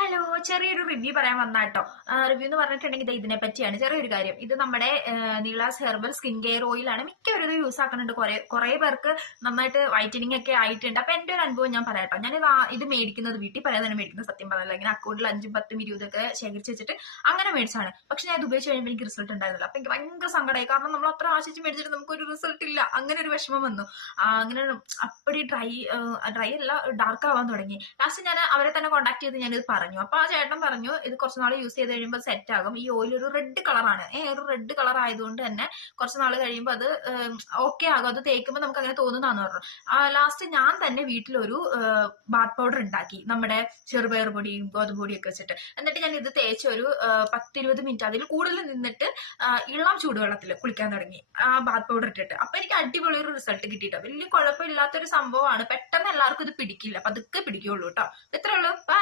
Hello, ചെറിയൊരു review പറയാൻ വന്നാട്ടോ. Review എന്ന് പറഞ്ഞിട്ടുണ്ടെങ്കിൽ ഇത് ഇതിനെ പറ്റിയാണ്. ചെറിയൊരു കാര്യം. ഇത് നമ്മുടെ നീളാസ് ഹെർബൽ സ്കിൻ കെയർ ഓയിലാണ്. മിക്കവരും ഇത് യൂസ് ആക്കുന്നുണ്ട്. കുറെ പേർക്ക് നന്നായിട്ട് വൈറ്റനിങ് ഒക്കെ ആയിട്ടുണ്ട്. അപ്പൊ എന്റെ ഒരു അനുഭവം ഞാൻ പറയാട്ടോ. ഞാൻ ഇത് മേടിക്കുന്നത് വീട്ടിൽ പറയാൻ തന്നെ മേടിക്കുന്നത്, സത്യം പറയല്ല. ഇങ്ങനെ അക്കൗണ്ടിൽ 5, 10, 20 ഒക്കെ ശേഖരിച്ച് വെച്ചിട്ട് അങ്ങനെ മേടിച്ചാണ്. പക്ഷെ ഞാൻ ഇത് ഉപയോഗിച്ച് കഴിയുമ്പോൾ എനിക്ക് റിസൾട്ട് ഉണ്ടായിരുന്നില്ല. അപ്പൊ എനിക്ക് ഭയങ്കര സങ്കടമായി. കാരണം നമ്മൾ അത്ര ആശിച്ച് മേടിച്ചിട്ട് നമുക്കൊരു റിസൾട്ട് ഇല്ല. അങ്ങനെ ഒരു വിഷമം വന്നു. അങ്ങനെ അപ്പടി ഡ്രൈ അല്ല, ഡാർക്ക് ആവാൻ തുടങ്ങി. ലാസ്റ്റ് ഞാൻ അവരെ തന്നെ കോൺടാക്ട് ചെയ്ത് ഞാനിത് പറഞ്ഞു. അപ്പൊ ആ ചേട്ടൻ പറഞ്ഞു ഇത് കുറച്ച് നാൾ യൂസ് ചെയ്ത് കഴിയുമ്പോൾ സെറ്റ് ആകും. ഈ ഓയിൽ ഒരു റെഡ് കളറാണ്. ഒരു റെഡ് കളർ ആയതുകൊണ്ട് തന്നെ കുറച്ച് നാൾ കഴിയുമ്പോൾ അത് ഓക്കെ ആകും. അത് തേക്കുമ്പോൾ നമുക്ക് അങ്ങനെ തോന്നുന്നതാന്ന് പറഞ്ഞു. ലാസ്റ്റ് ഞാൻ തന്നെ വീട്ടിലൊരു ബാത്ത് പൗഡർ ഉണ്ടാക്കി, നമ്മുടെ ചെറുപയർ പൊടിയും ഗോതമ്പ് പൊടിയും ഒക്കെ വെച്ചിട്ട്. എന്നിട്ട് ഞാൻ ഇത് തേച്ച് ഒരു 10-20 മിനിറ്റ് അതിൽ കൂടുതൽ നിന്നിട്ട് ഇളം ചൂടുവെള്ളത്തിൽ കുളിക്കാൻ തുടങ്ങി, ആ ബാത്ത് പൗഡർ ഇട്ടിട്ട്. അപ്പൊ എനിക്ക് അടിപൊളി ഒരു റിസൾട്ട് കിട്ടിയിട്ടോ. വലിയ കുഴപ്പമില്ലാത്തൊരു സംഭവമാണ്. പെട്ടെന്ന് എല്ലാവർക്കും ഇത് പിടിക്കില്ല, പതുക്കെ പിടിക്കുള്ളൂ കേട്ടോ. ഇത്രേ ഉള്ളൂ. ബൈ.